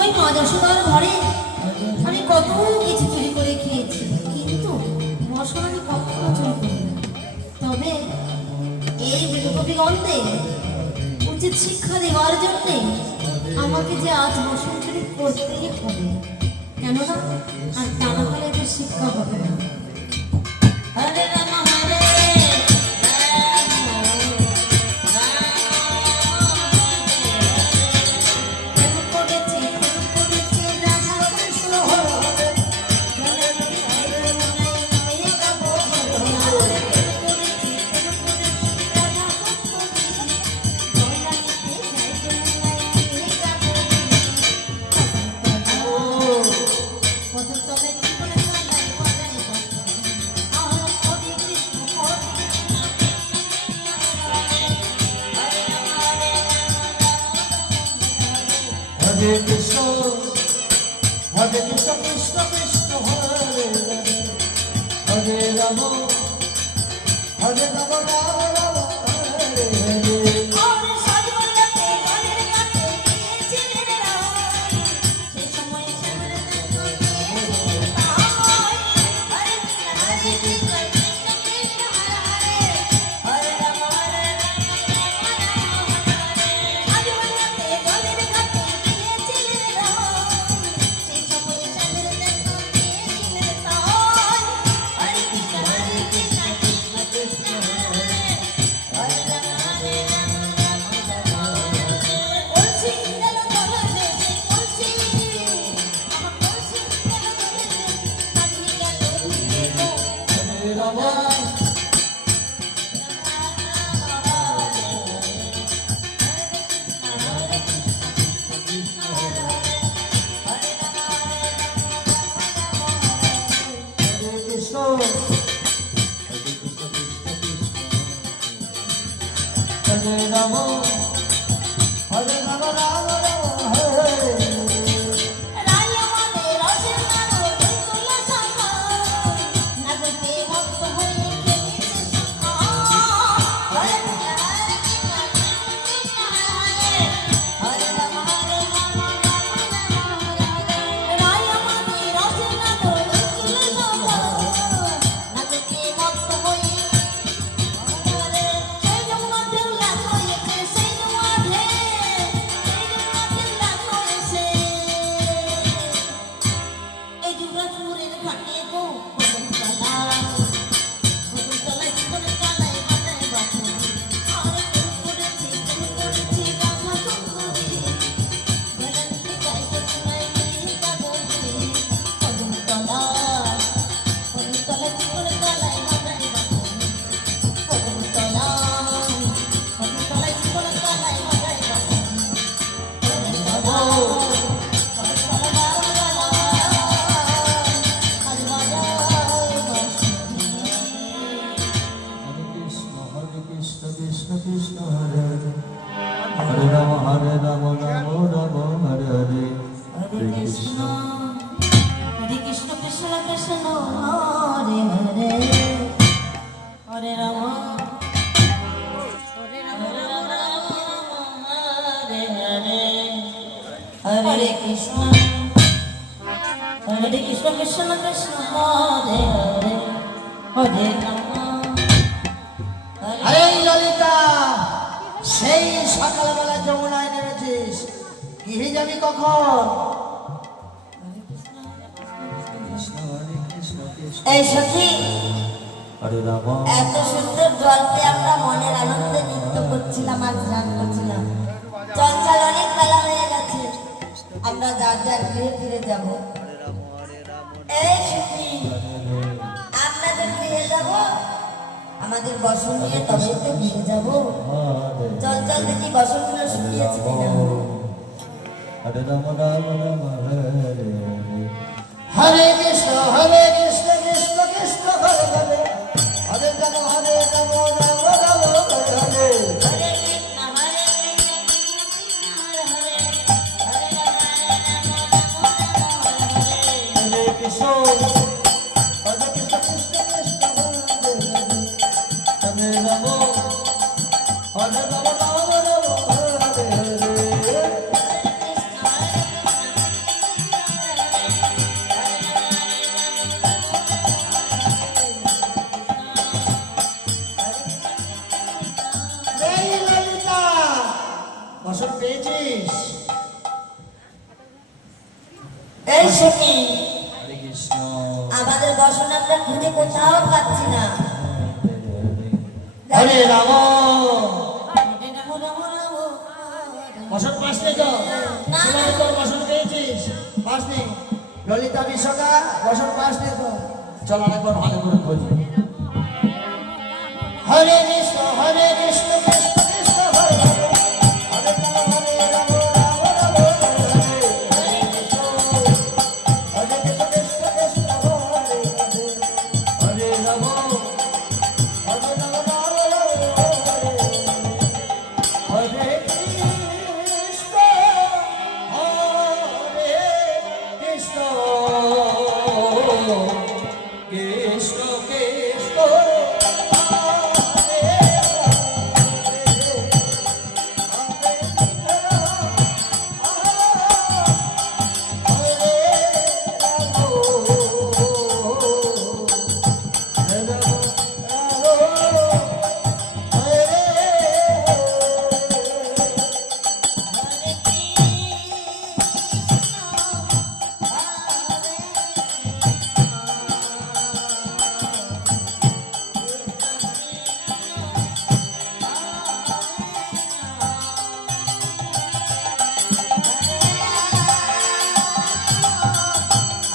ওই মা যশোদার ঘরে আমি কত কিছু চুরি করে খেয়েছি, কিন্তু মশলা আমি কখনো চুরি করি না। তবে এই বেদকবি গন্ধে উচিত শিক্ষা দেওয়ার জন্যে আমাকে যে আজ মশলা চুরি করতেই হবে, কেননা আর তা না হলে তো শিক্ষা হবে না। হরে রাম হরে Hare Krishna, Hare Krishna, Krishna Krishna, Hare Hare, Hare Rama, Hare Rama, Rama Rama, Hare Hare. Hare Rama, Hare Rama, Rama Rama, Hare Hare. Hare Krishna Krishna Krishna Hare Hare Hare Rama Hare Lalita, সেই সকালবেলা যমুনায় নেমেছিস, গৃহে যাবি কখন? এই সখী, এত সুন্দর জলকে আমরা মনের আনন্দে নৃত্য করছিলাম আর স্নান করছিলাম। চল চল, অনেক বেলা হয়ে গেছে, আমরা যার যার গৃহে ফিরে যাব। এই সখী, আমরা তো গৃহে যাব, আমাদের বসন নিয়ে তবে তো গৃহে যাব। চল চল দেখি বসনগুলো শুকিয়েছে কিনা। হরে রাম রাম রাম হরে হরে, হরে কৃষ্ণ কৃষ্ণ কৃষ্ণ হরে হরে, হরে রাম রাম রাম রাম হরে হরে। এই সখী, হরে কৃষ্ণ আমাদের বসন আমরা খুঁজে কোথাও পাচ্ছি না। হরে রাম। হরে রাম, রাম রাম, বসন পাস নেই তো? না। তোমার তোর বসন পেয়েছিস? পাস নেই? ললিতা বিশ্বকা বসন পাস নেই তো? চল আরেকবার ভালো করে খোঁজ। হরে কৃষ্ণ কৃষ্ণ কৃষ্ণ হরে হরে, হরে রাম রাম রাম হরে কৃষ্ণ। হরে কৃষ্ণ কৃষ্ণ কৃষ্ণ হরে হরে, হরে রাম হরে রাম হরে কৃষ্ণ কৃষ্ণ কৃষ্ণ কৃষ্ণ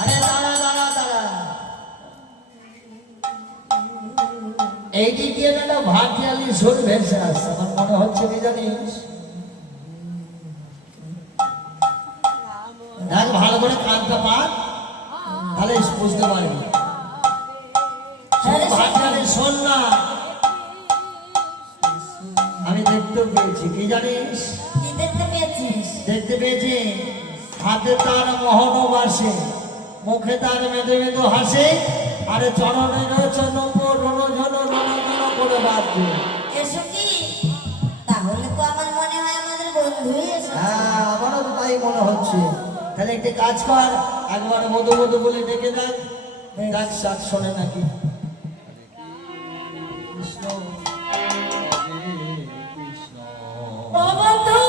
আরে দাঁড়া দাঁড়া দাঁড়া, এই দিক দিয়ে না ভাটিয়ালি সুর ভেসে আসছে। আমার মনে হচ্ছে কি জানিস, দেখ ভালো করে কানটা পাক, তাহলে বুঝতে পারবি। ভাটিয়ালি শোন না, আমি দেখতে পেয়েছি কি জানিস, কি দেখতে পেয়েছিস? দেখতে পেয়েছি হাতে তার মোহন বাসে, মুখে তার মেদে মেদে হাসে, আরে চরণে রয়েছে নম্বর রণঝন রণঝন করে বাজছে। এসো কি, তাহলে তো আমার মনে হয় আমাদের বন্ধুই এসেছে। হ্যাঁ আমারও তো তাই মনে হচ্ছে। তাহলে একটি কাজ কর, একবার মধু মধু বলে ডেকে দেখ, ডাক শাক শোনে নাকি। কৃষ্ণ হরে কৃষ্ণ ও বন্ধু,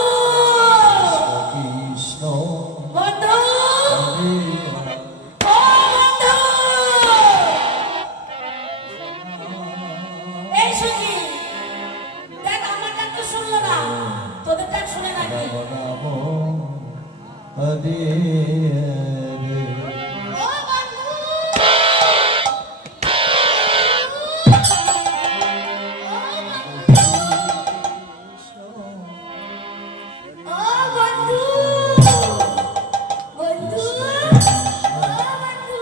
কৃষ্ণ বন্ধু, হরে হরে। ও বন্ধু, এই সখী, দেখ আমার ডাক তো শুনলো না, তোদের ডাক শুনে নাকি? রাম হরে হরে। ও বন্ধু, ও বন্ধু, বন্ধু, ও বন্ধু।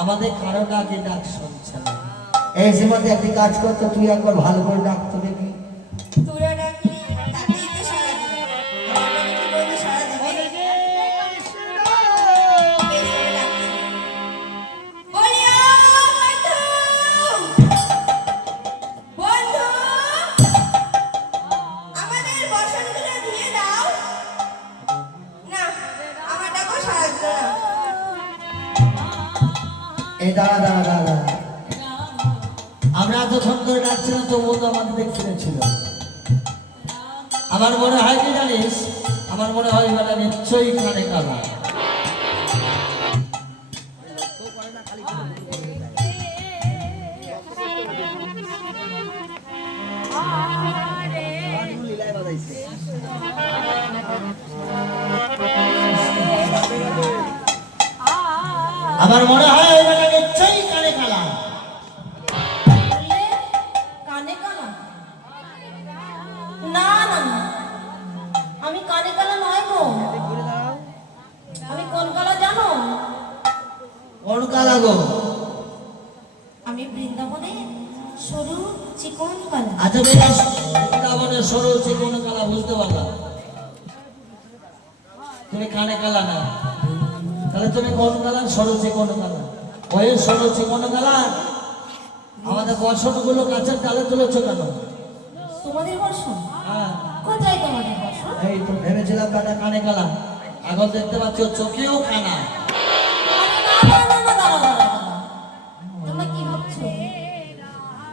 আমাদের কারো ডাকে ডাক শুনছে না। এই সীমাতে একটি কাজ করতো, তুই একবার ভালো করে ডাকতো দেখি। তোরা ডাকলি তাতেই তো সাড়া দিবে। আমার ডাকে কি বন্ধু সাড়া দিবে? বেশ, তবে ডাকছি। বলিয়া বন্ধু! বন্ধু! আমাদের বসনগুলো দিয়ে দাও। না, আমার ডাকও সাড়া দিল না। এই দাঁড়া দাঁড়া দাঁড়া দাঁড়া। আমরা এতক্ষণ ধরে ডাকছিলাম তবুও তো আমাদের দেখতে ছিল। আমার মনে হয় কি জানিস, আমার মনে হয় এবার নিশ্চয়ই কানে কালা। আমার মনে হয় এবার নিশ্চয়ই কানে কালা। বললে, কানে কালা? না না না, আমি কানে কালা নয় গো। আমি কোন কালা জানো? কোন কালা গো? আমি বৃন্দাবনে সরু চিকন কালা। আচ্ছা বেশ, বৃন্দাবনের সরু কোন কালা বুঝতে পারলাম, তুমি কানে কালা না। তাহলে তুমি কোন কালা? সরু কোন কালা? ওই সরু কোন কালা? আমাদের বসনগুলো গাছের ডালে তুলেছো কেন? তোমাদের বর্ষণ? হ্যাঁ, কোথায় তোমাদের বর্ষণ? এই তো ভেবেছিলাম কাটা কানে কালা, এখন দেখতে পাচ্ছ চোখেও কানা। আরে না না না না, দাঁড়াও দাঁড়াও দাঁড়াও। তোমরা কি ভাবছো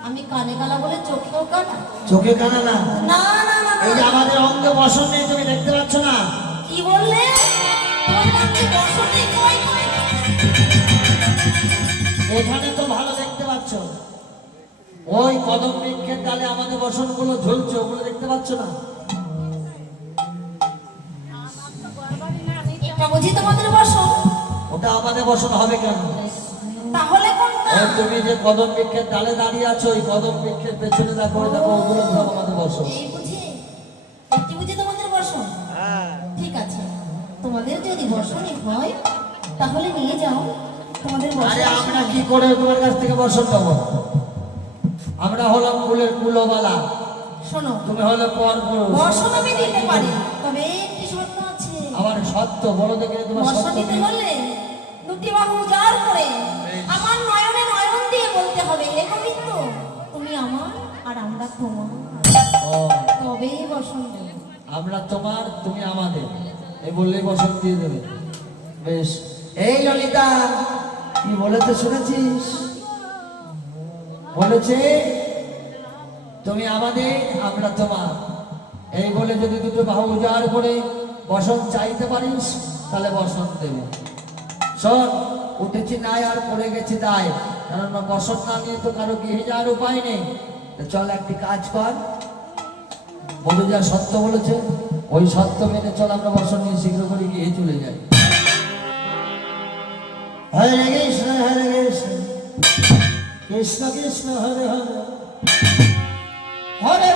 আমি কানে কালা বলে চোখেও কানা? চোখে কানা না, না না না না, এই যে আমাদের অঙ্গে বসন নেই, তুমি দেখতে পাচ্ছ না? কি বললে? তোমাদের আমি বসন নেই, কই কই? এখানে তো ভালো দেখতে পাচ্ছ, ওই কদম বৃক্ষের ডালে আমাদের বসনগুলো ঝুলছে, ওগুলো দেখতে পাচ্ছ না? এটা বুঝি তোমাদের বসন? ওটা আমাদের বসন হবে কেন? তাহলে কোনটা? ওই তুমি যে কদম বৃক্ষের ডালে দাঁড়িয়ে আছো, ওই কদম বৃক্ষের পেছনে দেখো, ওই দেখো, ওগুলো সব আমাদের বসন। এই বুঝি? এটি বুঝি তোমাদের বসন? ঠিক আছে, তোমাদের যদি বসনই হয় তাহলে নিয়ে যাও তোমাদের আরে বসন। আমরা কি করে তোমার কাছ থেকে বসন পাবো? আমরা হলাম কুলের কুলবালা, শোনো, তুমি হলো পর পুরুষ। বসন আমি দিতে পারি, তবে একটি শর্ত আছে। আমার সত্য বড় দেখে তোমার বসন সত্য দিতে কি? হলে দুটি বাহু জার করে আমার নয়নে নয়ন দিয়ে বলতে হবে, হে গোবিন্দ তুমি আমার আর আমরা তোমার, ও, তবেই বসন দেব। আমরা তোমার, তুমি আমাদের, এই বললেই বসন দিয়ে দেবে। বেশ, এই ললিতা কি বলেছে শুনেছিস? বলেছে তুমি আমাদের, আমরা তোমার, এই বলে যদি দুটো বাহু উজাড় করে বসন চাইতে পারিস তাহলে বসন দেবে। শোন, উঠেছি নাই আর পড়ে গেছি তাই, কারণ বসন না নিয়ে তো কারো গৃহে যাওয়ার উপায় নেই। তো চল একটি কাজ কর, বধূ যা সত্য বলেছে ওই সত্য মেনে চল, আমরা বসন নিয়ে শীঘ্র করে গিয়ে চলে যাই। হরে কৃষ্ণ হরে কৃষ্ণ, কৃষ্ণ কৃষ্ণ হরে হরে, হরে